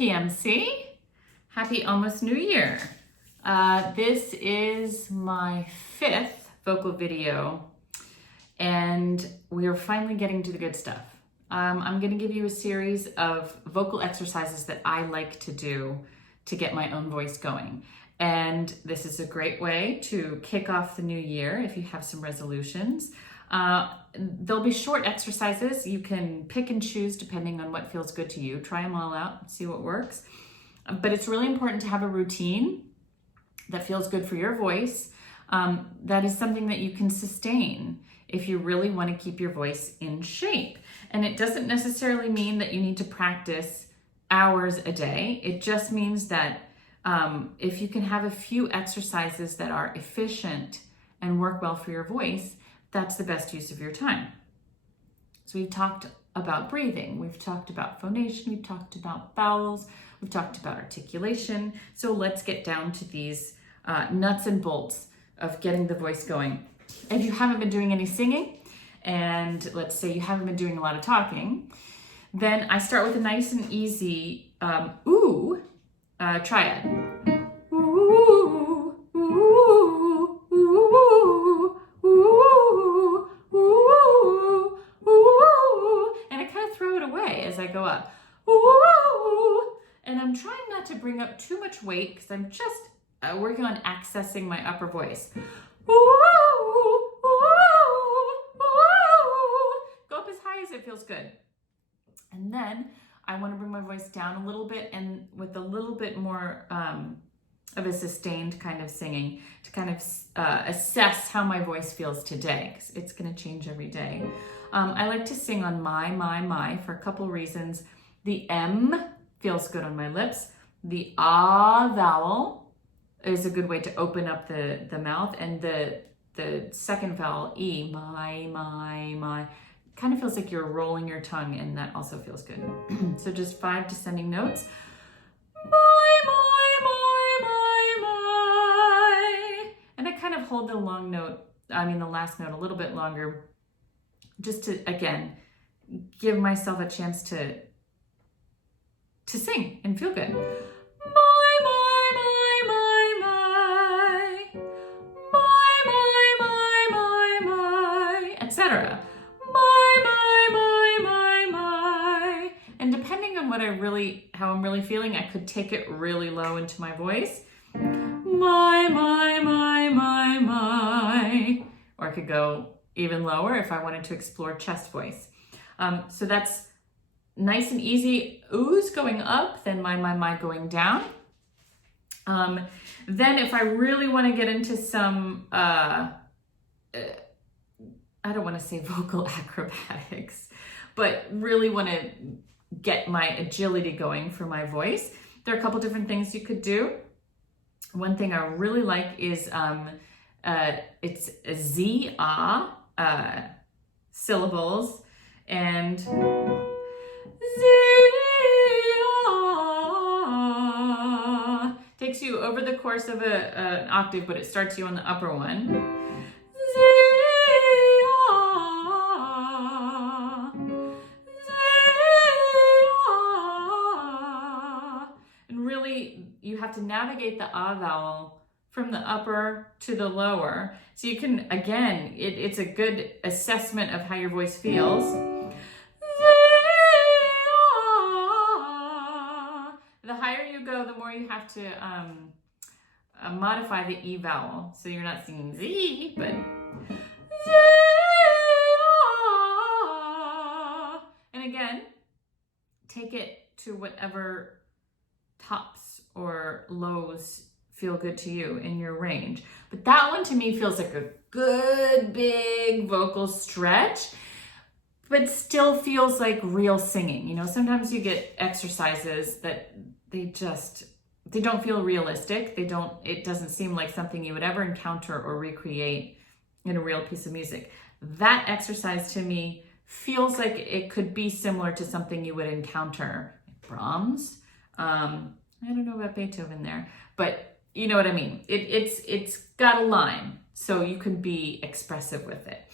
PMC. Happy almost New Year. This is my 5th vocal video and we are finally getting to the good stuff. I'm going to give you a series of vocal exercises that I like to do to get my own voice going. And this is a great way to kick off the new year if you have some resolutions. There'll be short exercises. You can pick and choose depending on what feels good to you. Try them all out, see what works. But it's really important to have a routine that feels good for your voice. That is something that you can sustain if you really want to keep your voice in shape. And it doesn't necessarily mean that you need to practice hours a day. It just means that if you can have a few exercises that are efficient and work well for your voice, that's the best use of your time. So we've talked about breathing, we've talked about phonation, we've talked about vowels, we've talked about articulation. So let's get down to these nuts and bolts of getting the voice going. If you haven't been doing any singing, and let's say you haven't been doing a lot of talking, then I start with a nice and easy ooh triad. Ooh, ooh, ooh, ooh, ooh, ooh, and I kind of throw it away as I go up. Ooh, and I'm trying not to bring up too much weight because I'm just working on accessing my upper voice. Ooh, ooh, ooh. Go up as high as it feels good. And then I want to bring my voice down a little bit and with a little bit more of a sustained kind of singing to kind of assess how my voice feels today, because it's going to change every day. I like to sing on my for a couple reasons. The M feels good on my lips. The ah vowel is a good way to open up the mouth, and the second vowel, E, my, kind of feels like you're rolling your tongue, and that also feels good. So just 5 descending notes. My. And I kind of hold the last note a little bit longer, just to, again, give myself a chance to sing and feel good. Etc. And depending on how I'm really feeling, I could take it really low into my voice. Or I could go even lower if I wanted to explore chest voice. So that's nice and easy. Oohs going up, then my going down. Then if I really want to get into some, I don't want to say vocal acrobatics, but really want to get my agility going for my voice, there are a couple different things you could do. One thing I really like is it's Z, syllables, and Z, takes you over the course of an octave, but it starts you on the upper one. You have to navigate the ah vowel from the upper to the lower. So you can, again, it's a good assessment of how your voice feels. The higher you go, the more you have to modify the E vowel. So you're not singing Z, but Z. And again, take it to whatever tops or lows feel good to you in your range. But that one to me feels like a good big vocal stretch, but still feels like real singing. You know, sometimes you get exercises that they don't feel realistic. It doesn't seem like something you would ever encounter or recreate in a real piece of music. That exercise to me feels like it could be similar to something you would encounter. Brahms, I don't know about Beethoven there, but you know what I mean. It's got a line, so you can be expressive with it.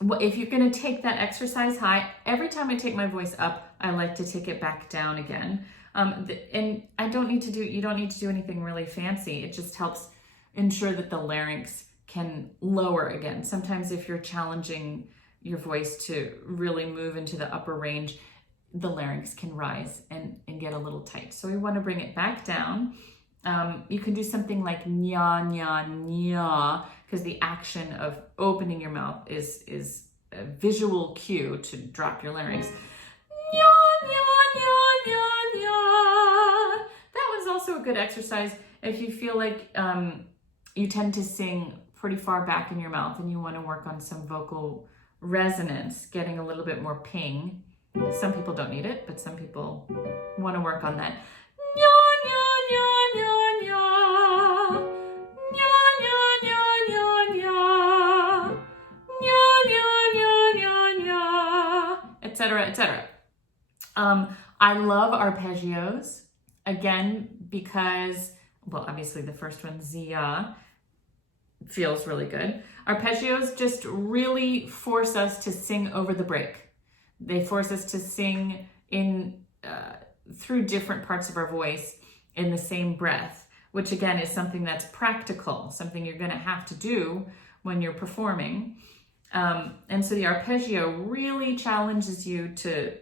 if you're going to take that exercise high, every time I take my voice up, I like to take it back down again. And I don't need to do, you don't need to do anything really fancy. It just helps ensure that the larynx can lower again. Sometimes if you're challenging your voice to really move into the upper range, the larynx can rise and get a little tight. So we want to bring it back down. You can do something like nya, nya, nya, because the action of opening your mouth is a visual cue to drop your larynx. Nya, nya, nya, nya, nya. That was also a good exercise if you feel like you tend to sing pretty far back in your mouth and you want to work on some vocal resonance, getting a little bit more ping. Some people don't need it, but some people want to work on that. Nya, nya, nya, nya, nya. Nya, nya, nya, nya, nya. Nya, nya, nya, nya, nya. Etc., etc. I love arpeggios, again, because, well, obviously the first one, zia, feels really good. Arpeggios just really force us to sing over the break. They force us to sing in through different parts of our voice in the same breath, which again is something that's practical, something you're going to have to do when you're performing. And so the arpeggio really challenges you to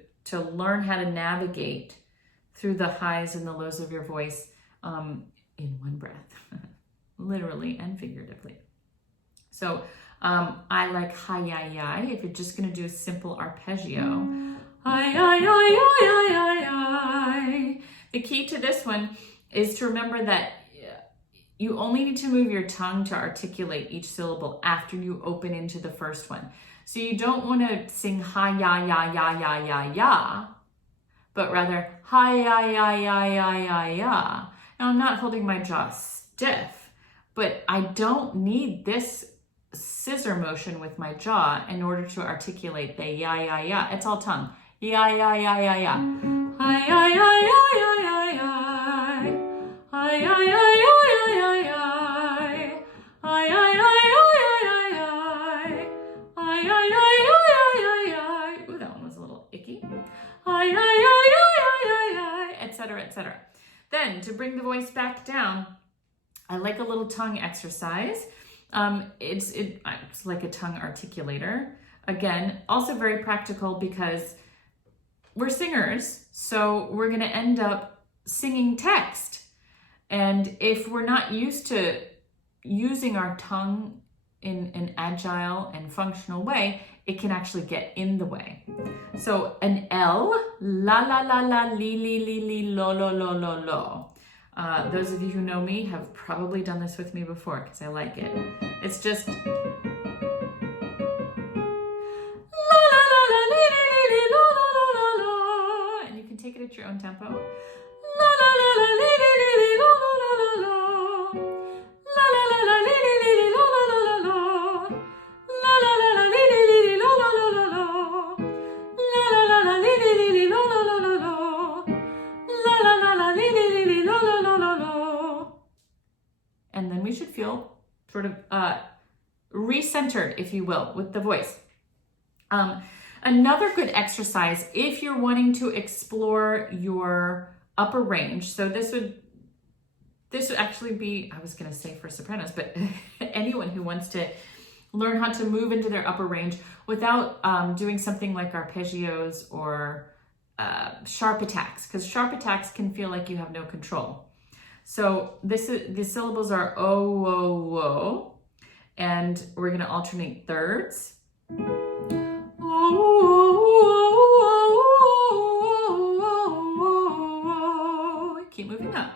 learn how to navigate through the highs and the lows of your voice in one breath, literally and figuratively. So I like hi-yi-yi. If you're just going to do a simple arpeggio, hi-yi-yi-yi-yi-yi. The key to this one is to remember that you only need to move your tongue to articulate each syllable after you open into the first one. So you don't want to sing hi-ya-ya-ya-ya-ya-ya, but rather hi-ya-ya-ya-ya-ya-ya. Now I'm not holding my jaw stiff, but I don't need this scissor motion with my jaw in order to articulate the ya-ya-ya. It's all tongue. Ya-ya-ya-ya-ya. Hi-ya-ya-ya-ya-ya-ya. Hi-ya-ya-ya-ya-ya-ya. Hi-ya-ya-ya-ya-ya-ya. Hi-ya-ya-ya-ya-ya-ya. Ooh, that one was a little icky. Hi-ya-ya-ya-ya-ya-ya, etc., etc. Then, to bring the voice back down, I like a little tongue exercise. It's like a tongue articulator. Again, also very practical because we're singers, so we're going to end up singing text. And if we're not used to using our tongue in an agile and functional way, it can actually get in the way. So an L, la la la la, li li li li, lo lo lo lo lo. Those of you who know me have probably done this with me before because I like it. It's just la la la la, li li li li, lo lo lo lo lo, and you can take it at your own tempo. La la la la, li li li li, lo lo lo lo lo. La la la la, li li li li, lo lo lo lo lo. La la la la, li li li li, lo lo lo lo lo. La la la la, li li li li, lo lo lo lo lo. La la la la, li li li li, lo lo lo lo lo. And then we should feel sort of recentered, if you will, with the voice. Another good exercise, if you're wanting to explore your upper range, so this would actually be, I was going to say for sopranos, but anyone who wants to learn how to move into their upper range without doing something like arpeggios or sharp attacks, because sharp attacks can feel like you have no control. So the syllables are o, o, o, and we're going to alternate thirds. Keep moving up.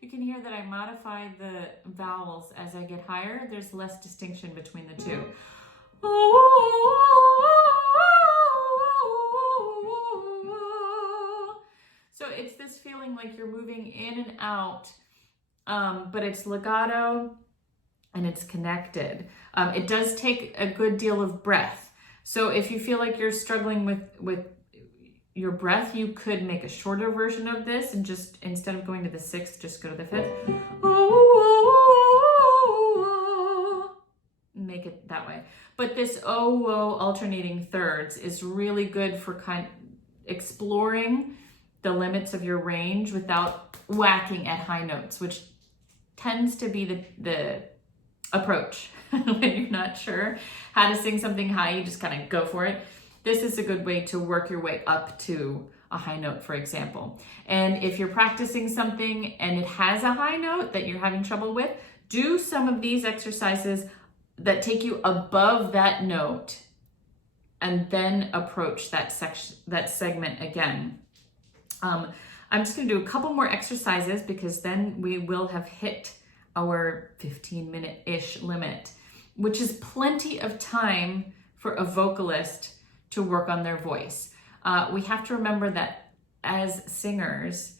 You can hear that I modify the vowels as I get higher. There's less distinction between the two. So it's this feeling like you're moving in and out, but it's legato and it's connected. It does take a good deal of breath. So if you feel like you're struggling with your breath, you could make a shorter version of this and just, instead of going to the sixth, just go to the fifth. Make it that way. But this alternating thirds is really good for exploring the limits of your range without whacking at high notes, which tends to be the approach when you're not sure how to sing something high. You just kind of go for it. This is a good way to work your way up to a high note, for example. And if you're practicing something and it has a high note that you're having trouble with, do some of these exercises that take you above that note and then approach that segment again. I'm just going to do a couple more exercises because then we will have hit our 15-minute-ish limit, which is plenty of time for a vocalist to work on their voice. We have to remember that as singers,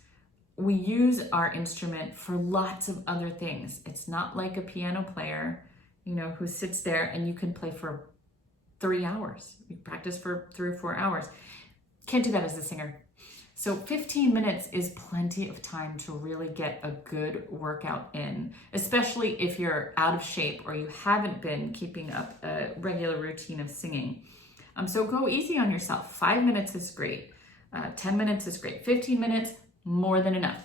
we use our instrument for lots of other things. It's not like a piano player, who sits there and you can play for 3 hours. You practice for 3 or 4 hours. Can't do that as a singer. So 15 minutes is plenty of time to really get a good workout in, especially if you're out of shape or you haven't been keeping up a regular routine of singing. So go easy on yourself. 5 minutes is great. 10 minutes is great. 15 minutes, more than enough.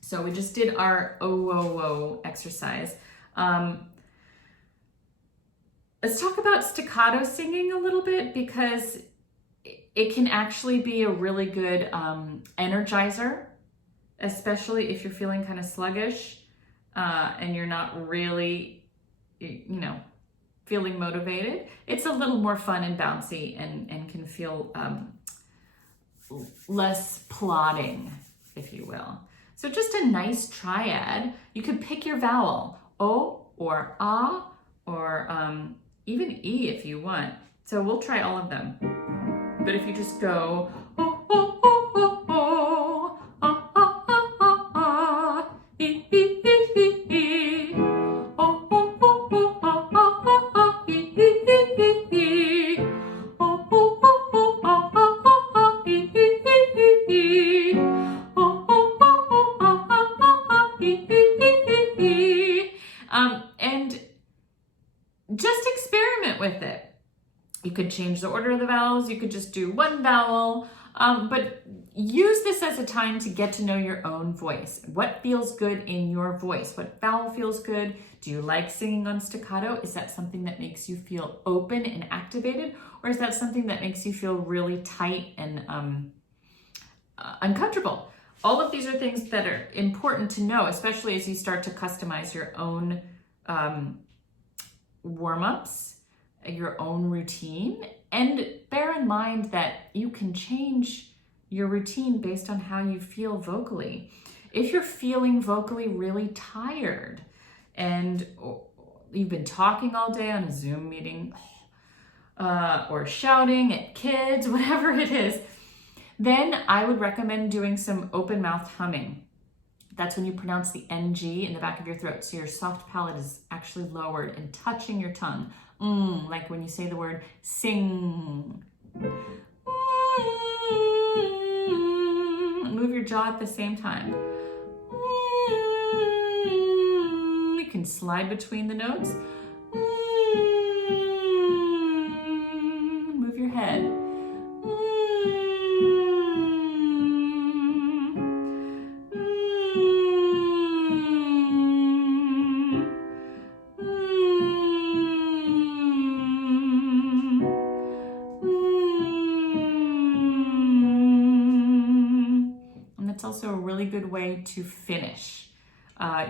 So we just did our exercise. Let's talk about staccato singing a little bit, because it can actually be a really good energizer, especially if you're feeling kind of sluggish and you're not really, feeling motivated. It's a little more fun and bouncy and can feel less plodding, if you will. So just a nice triad. You could pick your vowel, O or A, or even E if you want. So we'll try all of them. But if you just go, and just experiment with it. You could change the order of the vowels. You could just do one vowel, but use this as a time to get to know your own voice. What feels good in your voice? What vowel feels good? Do you like singing on staccato? Is that something that makes you feel open and activated? Or is that something that makes you feel really tight and uncomfortable? All of these are things that are important to know, especially as you start to customize your own warm-ups, your own routine. And bear in mind that you can change your routine based on how you feel vocally. If you're feeling vocally really tired and you've been talking all day on a Zoom meeting or shouting at kids, whatever it is, then I would recommend doing some open mouth humming. That's when you pronounce the NG in the back of your throat. So your soft palate is actually lowered and touching your tongue. Like when you say the word sing. Move your jaw at the same time. You can slide between the notes. Move your head. It's also a really good way to finish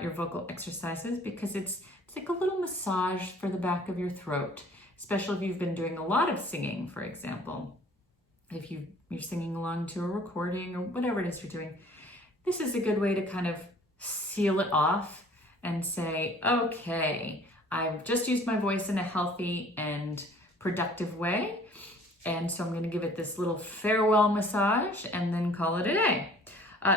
your vocal exercises, because it's like a little massage for the back of your throat, especially if you've been doing a lot of singing, for example. If you're singing along to a recording or whatever it is you're doing, this is a good way to kind of seal it off and say, okay, I've just used my voice in a healthy and productive way, and so I'm going to give it this little farewell massage and then call it a day.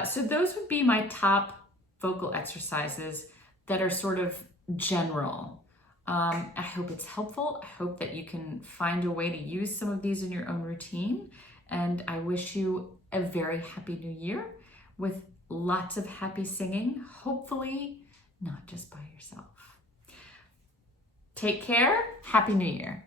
So those would be my top vocal exercises that are sort of general. I hope it's helpful. I hope that you can find a way to use some of these in your own routine. And I wish you a very happy new year with lots of happy singing, hopefully not just by yourself. Take care. Happy New Year.